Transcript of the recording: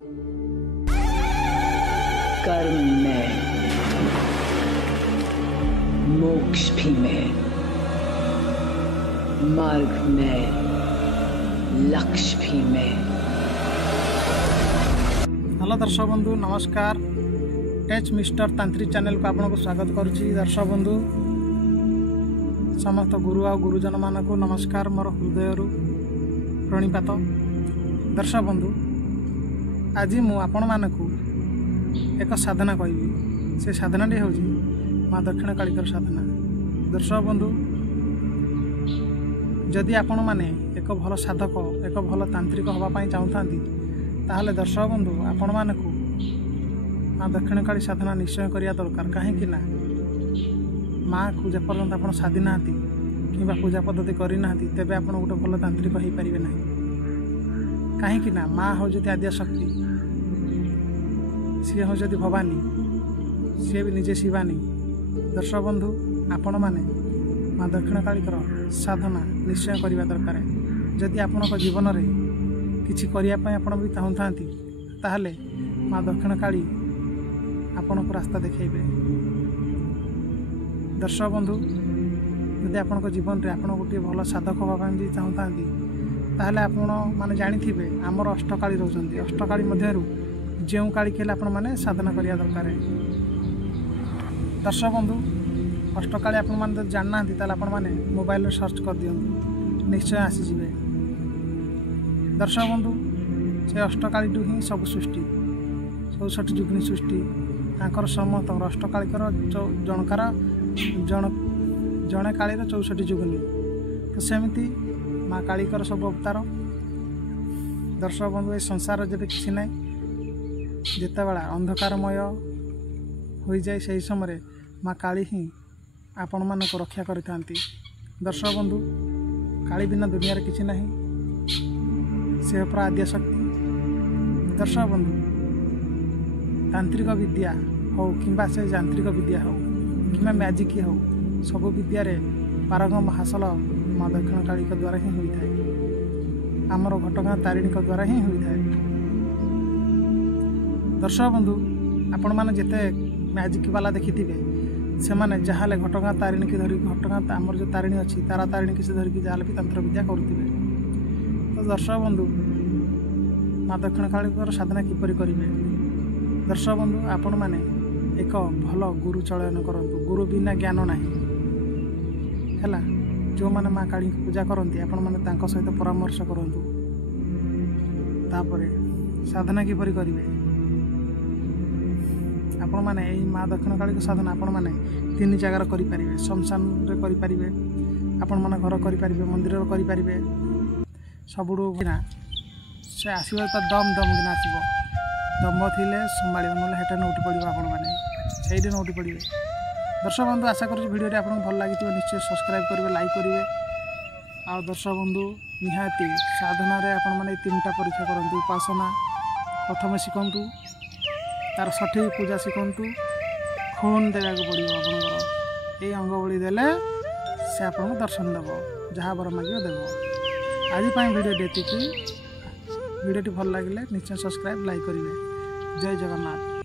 कर्म में, मोक्ष भी में, मार्ग में, लक्ष्य भी में। हेलो दर्शक बंधु नमस्कार। टेच मिस्टर तांत्रिक चैनल को आपको स्वागत करुच्ची। दर्शक बंधु समस्त गुरु आ गुरुजन मानक नमस्कार मोर हृदय प्रणिपात। दर्शक बंधु आज मु आपण मानक एक साधना कहबी। से साधनाटी हूँ माँ दक्षिण कालिकर साधना। दर्शक बंधु जदि आपण माने एक भल साधक एक भल तांत्रिक हवापाई चाहूँगी ताहले दर्शक बंधु आपण मानक माँ दक्षिण काली साधना निश्चय करिया दरकार। कहीं ना माँ को जेपर्यंत आप साधी ना कि पूजा पद्धति करना तेरे आप गोटे भल तांत्रिक हो पारे ना। कहीं ना माँ हूँ आद्या शक्ति, सी हूँ भवानी, सी भी निजे शिवानी। दर्शक बंधु आपण मैंने माँ दक्षिण कालिकर साधना निश्चय करने दरकार। जदि आपण जीवन में किसी करने आप भी चाहूँगी ताहले माँ दक्षिण काली आपण को रास्ता देखेबे। दर्शक बंधु यदि आपण जीवन में आप गोटे भल साधक हाँपाई भी चाहूँगी ताहले आपण माने जानिथिबे आमर अष्टकाली रोचंती। अष्टकाली मध्यरु जेउ काली केले आपण माने साधना करिया दरकार। दर्शक बंधु अष्टकाली आपण माने जानना ताहले आपण माने मोबाइल रे सर्च कर दियंतु, निश्चय आसी जिवे। दर्शक बंधु से अष्टकाली टू ही सब सृष्टि 64 जुग्नी सृष्टि तांकर समस्त अष्टकालिकर जनकार जणे कालीर 64 जुग्नी। तो सेमिति माँ कालिकर सब अवतार। दर्शक बंधु ए संसार जब किसी ना जिते बड़ा अंधकारमय हो जाए से समय माँ काली ही आपण मान को रक्षा करता। दर्शक बंधु काली बिना दुनिया किसी ना से पूरा आद्या शक्ति। दर्शक बंधु तांत्रिक विद्या हो कि से यांत्रिक विद्या हो कि मैजिक हो सब विद्या पारंगम हासिल माँ दक्षिण काली द्वारा ही होता है। आमर घटगाँ तारिणी द्वारा ही होता है। दर्शक बंधु आपण मैंने जिते मैजिक वाला देखि से मैंने जहाँ घटगाँ तारिणी की धरिक घटगाँ आमर जो तारिणी अच्छी तारा तारिणी की धरिकी जहाँ भी तंत्र विद्या करुवे। तो दर्शक बंधु माँ दक्षिण काली साधना किपरि करेंगे। दर्शक बंधु आपण मैंने एक भल गुरु चयन करूँ। गुरु बिना ज्ञान ना है। जो मैंने माँ काली पूजा करती आपण मैंने सहित परामर्श करूँ तापर साधना किपरि करेंगे। आपण मैंने यही माँ दक्षिण काली साधना आपण मैंने 3 जगार करें। शमशान करें, आपण मैंने घर करें, मंदिर करें। सबुठू ना से आसो तो दम दम कि आसो दम्भ थी संभाल ना हेटे नोटी पड़ो आपण मैंने से नोटी पड़े। दर्शक बंधु आशा करूँ वीडियो आपको भल लगी निश्चय सब्सक्राइब करेंगे, लाइक करेंगे। आ दर्शक बंधु निहाती साधना आपण मैंने 3टा परीक्षा करूँ। उपासना प्रथम शिखु, तार सठिक पूजा शिखु, खून देवा पड़ो। आपंकर ये अंग बड़ी देले से आपको दर्शन देव, जहाँ बर मांगे देव। आज वीडियो देती वीडियोटी भल लगे निश्चय सब्सक्राइब लाइक करेंगे। जय जगन्नाथ।